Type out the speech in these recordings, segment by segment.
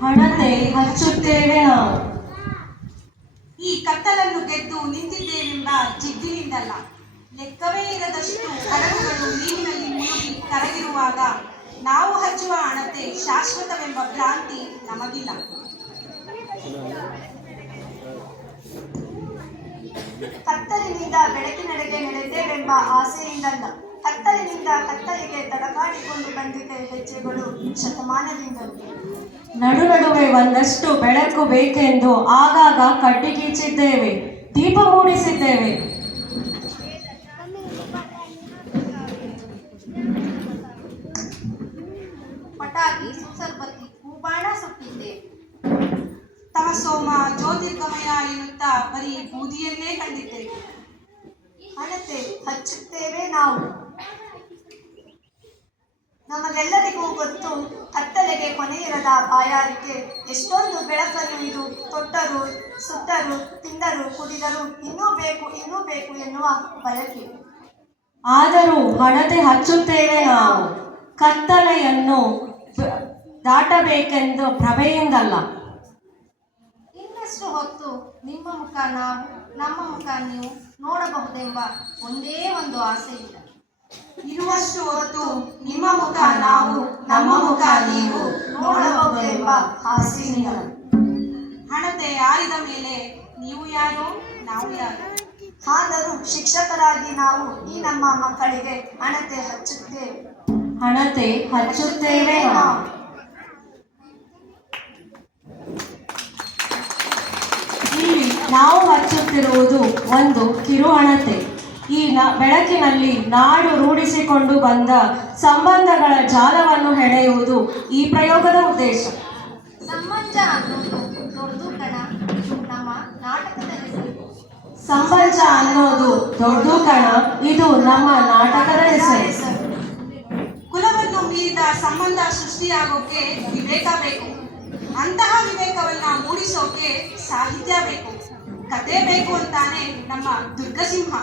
ಹಣತೆ ಹಚ್ಚುತ್ತೇವೆ ನಾವು. ಈ ಕತ್ತಲನ್ನು ಗೆದ್ದು ನಿಂತಿದ್ದೇವೆಂಬ ಜಿದ್ದಿನಿಂದಲ್ಲ. ಲೆಕ್ಕವೇ ಇರದಷ್ಟು ಹಡಗುಗಳು ನೀರಿನಲ್ಲಿ ಮುಳುಗಿ ಕರಗಿರುವಾಗ ನಾವು ಹಚ್ಚುವ ಹಣತೆ ಶಾಶ್ವತವೆಂಬ ಭ್ರಾಂತಿ ನಮಗಿಲ್ಲ. ಕತ್ತಲಿನಿಂದ ಬೆಳಕಿನೆಡೆಗೆ ನಡೆದೇವೆಂಬ ಆಸೆಯಿಂದಲ್ಲ, ಕತ್ತಲಿನಿಂದ ಕತ್ತಲಿಗೆ ತಡಕಾಡಿಕೊಂಡು ಬಂದಿದ್ದ ಹೆಜ್ಜೆಗಳು ಶತಮಾನದಿಂದಲೂ. ನಡುವೆ ಒಂದಷ್ಟು ಬೆಳಕು ಬೇಕೆಂದು ಆಗಾಗ ಕಡ್ಡಿ ಕೀಚಿದ್ದೇವೆ, ದೀಪ ಮೂಡಿಸಿದ್ದೇವೆ. ಪಟಾಕಿ, ಸುಸರ್ಬತ್ತಿ, ಹೂಬಾಣ ಸುಟ್ಟಿದ್ದೇವೆ. ತಮಸೋಮ ಜ್ಯೋತಿರ್ಗಮಯ ಎನ್ನುತ್ತಾ ಬರೀ ಬೂದಿಯನ್ನೇ ಕಂಡಿದ್ದೇವೆ. ಹಣತೆ ಹಚ್ಚುತ್ತೇವೆ ನಾವು. ನಮಗೆಲ್ಲರಿಗೂ ಗೊತ್ತು, ಕತ್ತಲೆಗೆ ಕೊನೆಯಿರದ ಬಾಯಾರಿಕೆ. ಎಷ್ಟೊಂದು ಬೆಳಕನ್ನು ಇದು ತೊಟ್ಟರೂ, ಸುಟ್ಟರೂ, ತಿಂದರೂ, ಕುಡಿದರೂ ಇನ್ನೂ ಬೇಕು ಎನ್ನುವ ಬಯಕೆ. ಆದರೂ ಹಣತೆ ಹಚ್ಚುತ್ತೇವೆ ನಾವು, ಕತ್ತಲೆಯನ್ನು ದಾಟಬೇಕೆಂದು ಪ್ರಭೆಯಿಂದಲ್ಲ. ಇನ್ನಷ್ಟು ಹೊತ್ತು ನಿಮ್ಮ ಮುಖ ನಾವು, ನಮ್ಮ ಮುಖ ನೀವು ನೋಡಬಹುದೆಂಬ ಒಂದೇ ಒಂದು ಆಸೆ ಇಲ್ಲ. ಇರುವಷ್ಟು ಹೊತ್ತು ನಿಮ್ಮ ಮುಖ ನಾವು, ನಮ್ಮ ಮುಖ ನೀವು ನೋಡಬಹುದೆಂಬ ಆಸೆ ಇಲ್ಲ. ಹಣತೆ ಆರಿದ ಮೇಲೆ ನೀವು ಯಾರು, ನಾವು ಯಾರು? ಆದರೂ ಶಿಕ್ಷಕರಾಗಿ ನಾವು ಈ ನಮ್ಮ ಮಕ್ಕಳಿಗೆ ಹಣತೆ ಹಚ್ಚುತ್ತೇವೆ. ಹಣತೆ ಹಚ್ಚುತ್ತೇವೆ ನಾವು. ಇಲ್ಲಿ ನಾವು ಹಚ್ಚುತ್ತಿರುವುದು ಒಂದು ಕಿರು ಹಣತೆ. ಈ ಬೆಳಕಿನಲ್ಲಿ ನಾಡು ರೂಢಿಸಿಕೊಂಡು ಬಂದ ಸಂಬಂಧಗಳ ಜಾಲವನ್ನು ಹೆಣೆಯುವುದು ಈ ಪ್ರಯೋಗದ ಉದ್ದೇಶ. ಸಂಬಂಧ ಅನ್ನೋದು ದೊಡ್ಡದು ಕಣ, ನಮ್ಮ ನಾಟಕದ ಹೆಸರು. ಸಂಬಂಧ ಅನ್ನೋದು ದೊಡ್ಡದು ಕಣ, ಇದು ನಮ್ಮ ನಾಟಕದ ಹೆಸರು. ಕುಲವನ್ನು ಮೀರಿದ ಸಂಬಂಧ ಸೃಷ್ಟಿಯಾಗೋಕೆ ವಿವೇಕ ಬೇಕು. ಅಂತಹ ವಿವೇಕವನ್ನ ಮೂಡಿಸೋಕೆ ಸಾಹಿತ್ಯ ಬೇಕು, ಕತೆ ಬೇಕು ಅಂತಾನೆ ನಮ್ಮ ದುರ್ಗಸಿಂಹ.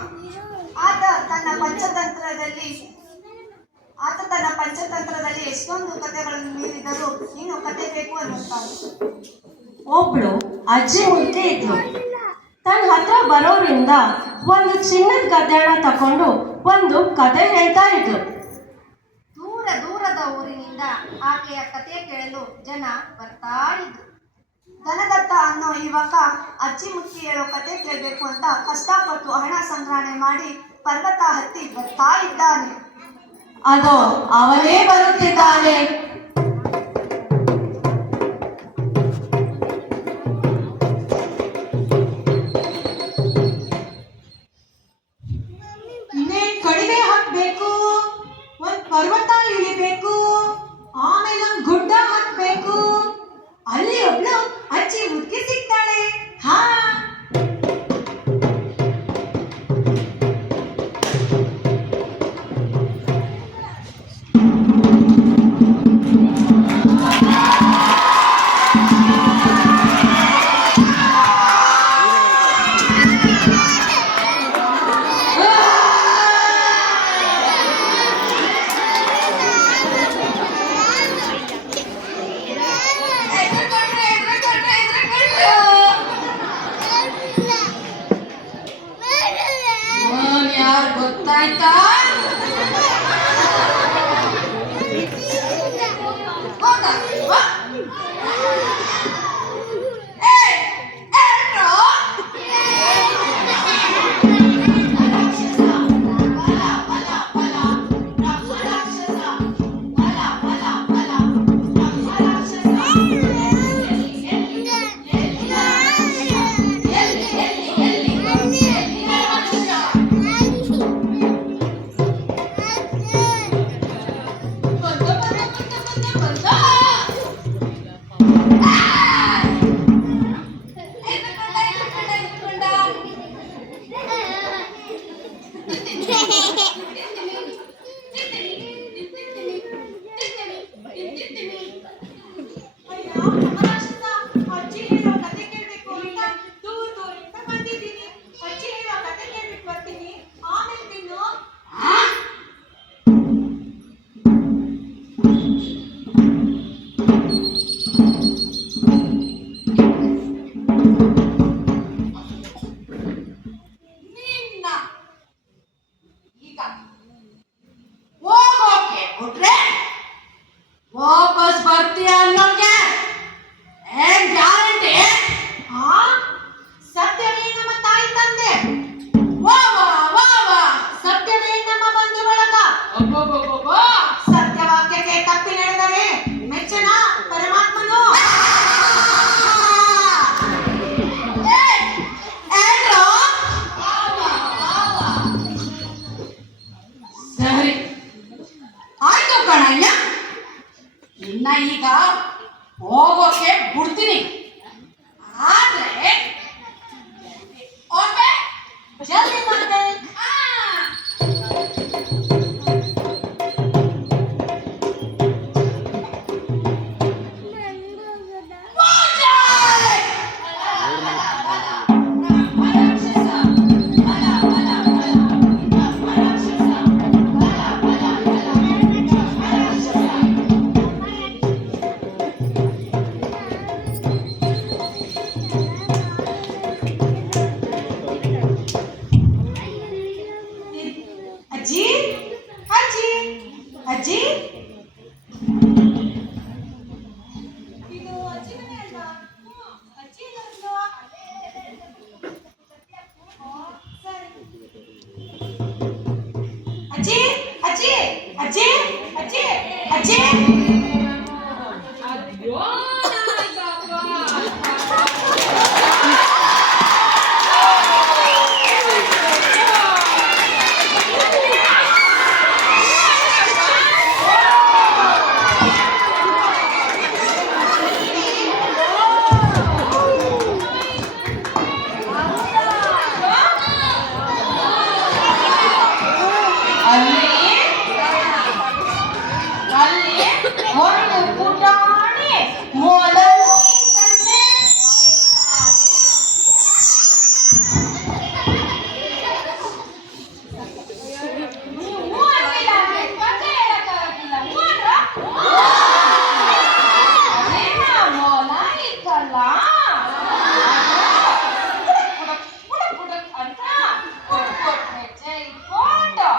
ಆತ ತನ್ನ ಪಂಚತಂತ್ರದಲ್ಲಿ ಎಷ್ಟೊಂದು ಕಥೆಗಳನ್ನು ಮೀರಿದರೂ ಇನ್ನು ಕತೆ ಬೇಕು ಅನ್ನುತ್ತಾನೆ. ಒಬ್ಳು ಅಜ್ಜಿ ಮುಲ್ಕೆ ಇದ್ಲು. ತನ್ನ ಹತ್ರ ಬರೋರಿಂದ ಒಂದು ಚಿನ್ನದ ಗದ್ದೆನ ತಕೊಂಡು ಒಂದು ಕತೆ ಹೇಳ್ತಾ ಇದ್ಲು. ದೂರದ ಊರಿನಿಂದ ಆಕೆಯ ಕತೆ ಕೇಳಲು ಜನ ಬರ್ತಾ ಇದ್ರು. ಧನದತ್ತ ಅನ್ನೋ ಯುವಕ ಅಜ್ಜಿ ಮುಚ್ಚಿ ಹೇಳೋ ಕತೆ ಕೇಳಬೇಕು ಅಂತ ಕಷ್ಟಪಟ್ಟು ಹಣ ಸಂಗ್ರಹಣೆ ಮಾಡಿ ಪರ್ವತ ಹತ್ತಿ ಬರ್ತಾ ಇದ್ದಾನೆ. ಅದೋ ಅವನೇ ಬರುತ್ತಿದ್ದಾನೆ. ಇನ್ನೇನ್ ಕಡಿಮೆ ಹಾಕ್ಬೇಕು, ಒಂದ್ ಪರ್ವತ ಇಳಿಬೇಕು, ಆಮೇಲೆ ಒಂದ್ ಗುಡ್ಡ ಹಾಕ್ಬೇಕು. ಅಲ್ಲಿ ಒಬ್ಳು ಅಜ್ಜಿ ಮುದ್ಕೆ ಸಿಗ್ತಾಳೆ. ಹಾ, ಅಜ್ಜಿ ಅಯ್ಯೋ ನಾಯ್ಕಪ್ಪ. ಅಲ್ಲಿ ಅಲ್ಲಿ ಒಂದು ಪುಟಾಣಿ ಮೊಲನು ಇತ್ತಂತೆ. ನೀವು ಅಂದಿಲ್ಲ ಅಂದ್ರೆ ಕಥೆ ಹೇಳಕ್ಕಾಗಕ್ಕಿಲ್ಲ. ಅದೇನ ಮೊಲ ಇತ್ತಲ್ಲ, ಬುಡಕ್ ಬುಡಕ್ ಬುಡಕ್ ಅಂತ ಕೊಟ್ ಕೊಟ್ ಹೆಜ್ಜೆ ಇಟ್ಕೊಂಡು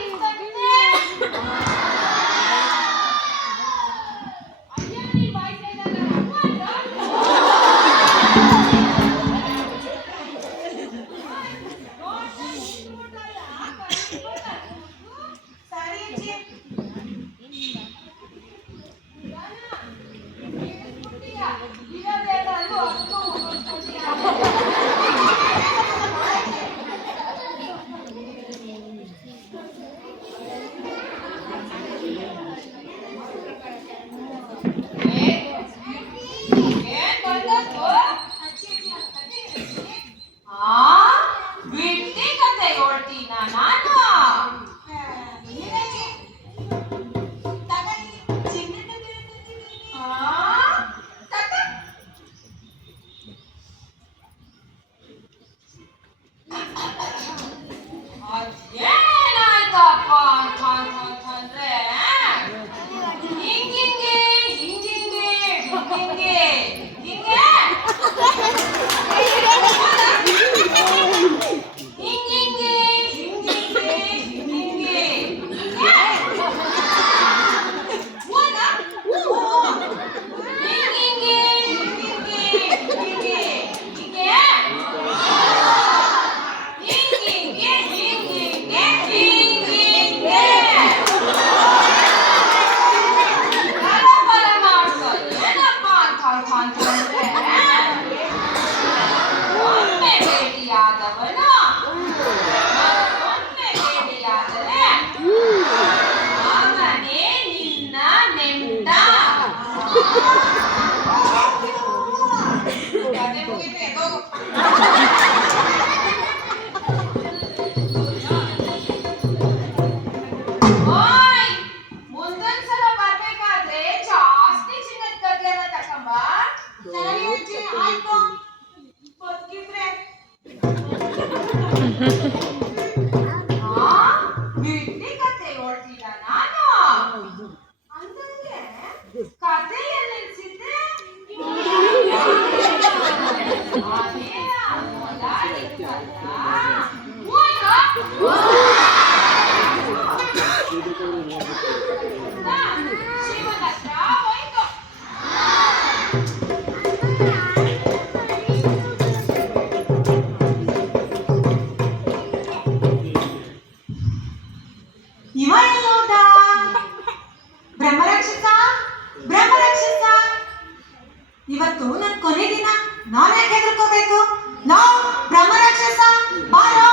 ಇತ್ತಂತೆ. ಅಯ್ಯೋ ನೀ ಬಾಯ್ತಾ ಸರಿ ಅಜ್ಜಿ. ಇರೋದೆಲ್ಲೂ ಅಷ್ಟು ಉಳಿಸ್ಕೊತೀಯ. ಏನ್ ಬಂದದ್ದು? ಆ ಬಿಟ್ಟಿ ಕತೆ ಹೇಳ್ತೀನ ನಾನು. ಆ? ತಗ. ಅದೇನಾಯ್ತಪ್ಪ ಅಂತಂದ್ರೆ ಹಿಂಗಿಂಗೆ ಹಿಂಗಿಂಗೆ ಹಿಂಗಿಂಗೆ ಹಿಂಗೆ ಹಿಂಗಿಂಗೆ ಹಿಂಗಿಂಗೆ ಹಿಂಗಿಂಗೆ ಹಿಂಗೆ ಹೌದಾ? ಹಿಂಗಿಂಗೆ ಹಿಂಗಿಂಗೆ ಹಿಂಗಿಂಗೆ ಹಿಂಗೆ ಹಿಂಗಿಂಗೆ ಹಿಂಗಿಂಗೆ ಹಿಂಗಿಂಗೆ ಬಲ ಮಾಡ್ಸೋದು ಏನಪ್ಪ ಅಂತಂದ್ರೆ ಒಮ್ಮೆ ಭೇಟಿಯಾದವನು ಮತ್ತೊಮ್ಮೆ ಭೇಟಿಯಾದರೆ ಅವನೇ ನಿನ್ನ ನೆಂಟ. ಕತೆ ಮುಗಿತು, ಎದ್ದೋಗು. ಓಯ್, ಮುಂದೊಂದ್ಸಲ ಬರ್ಬೇಕಾದ್ರೆ ಜಾಸ್ತಿ ಚಿನ್ನದ ಗದ್ದೆನ ತಕೊಂಬ. ಸರಿ ಅಜ್ಜಿ, ಆಯ್ತು. ಬದುಕಿದ್ರೆ ಬಿಟ್ಟಿ ಕತೆ ಹೇಳ್ತೀರ ನಾನು ಅಂತಂದ್ರೆ ಕಥೆಯಲ್ಲಿ ನಿಲ್ಸಿದ್ರೆ ಅದೇನ ಮೊಲ ಇತ್ತಲ್ಲ, ಶಿವನ ಹತ್ರ ಹೋಯ್ತು. ಇವ ಎಲ್ಲೋದ? ಬ್ರಹ್ಮರಾಕ್ಷಸ, ಬ್ರಹ್ಮರಾಕ್ಷಸ, ಇವತ್ತು ನನ್ ಕೊನೆ ದಿನ. ನಾನು ಯಾಕೆ ಹೆದರ್ಕೋಬೇಕು? ನೋ ಬ್ರಹ್ಮರಾಕ್ಷಸ, ಬಾರೋ.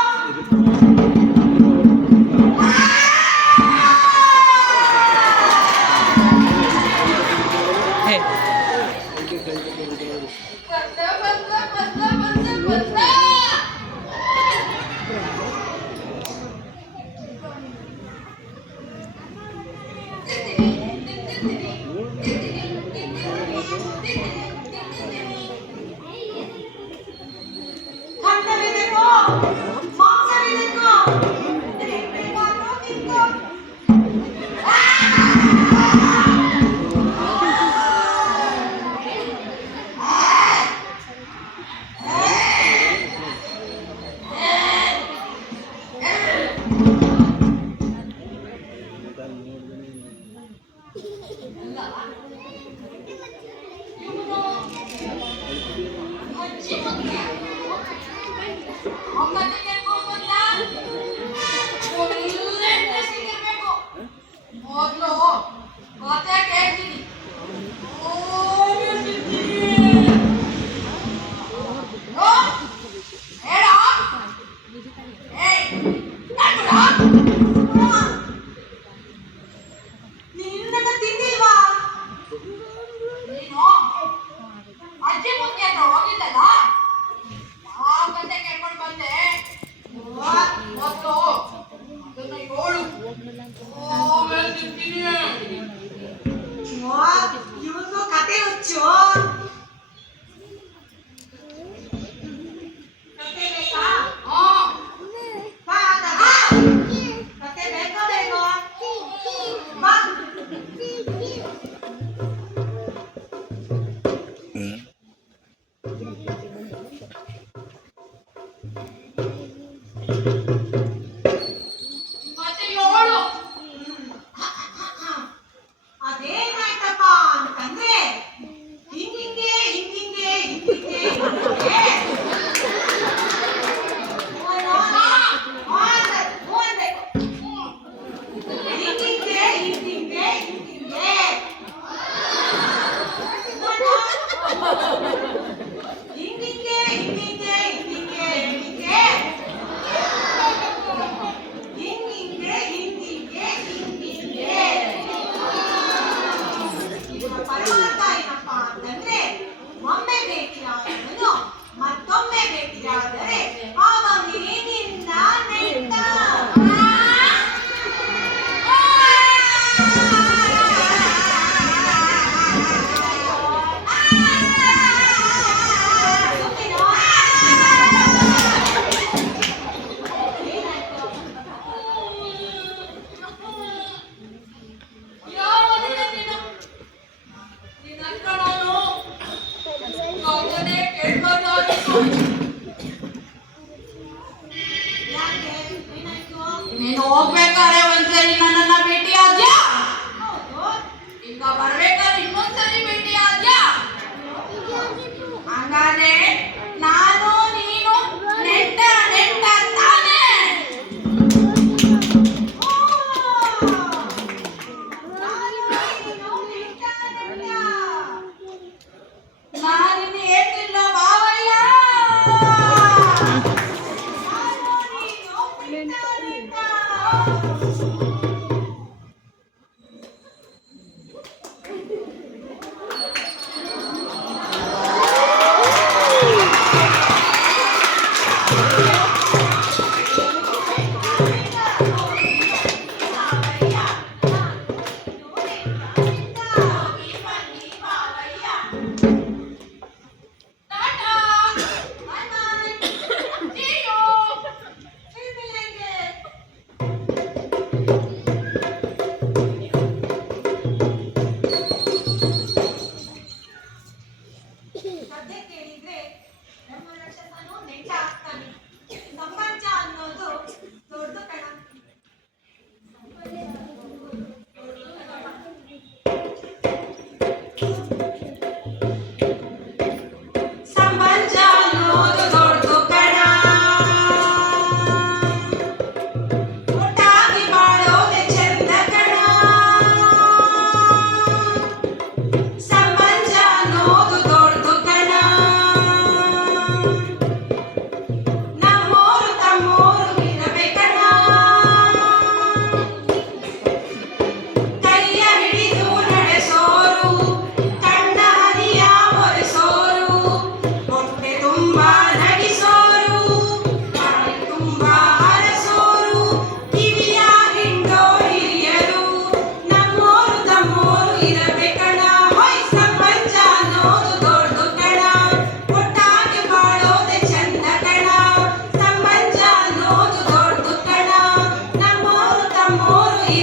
ಖಂಡವಿದೆಕೋ, ಮಾಂಸವಿದೆಕೋ, ಬೇಕಾದ್ರೂ ತಿನ್ಕೋ. ಅಜ್ಜಿ ಮಕ್ಕಳು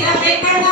ಇರಬೇಕಣ್ಣ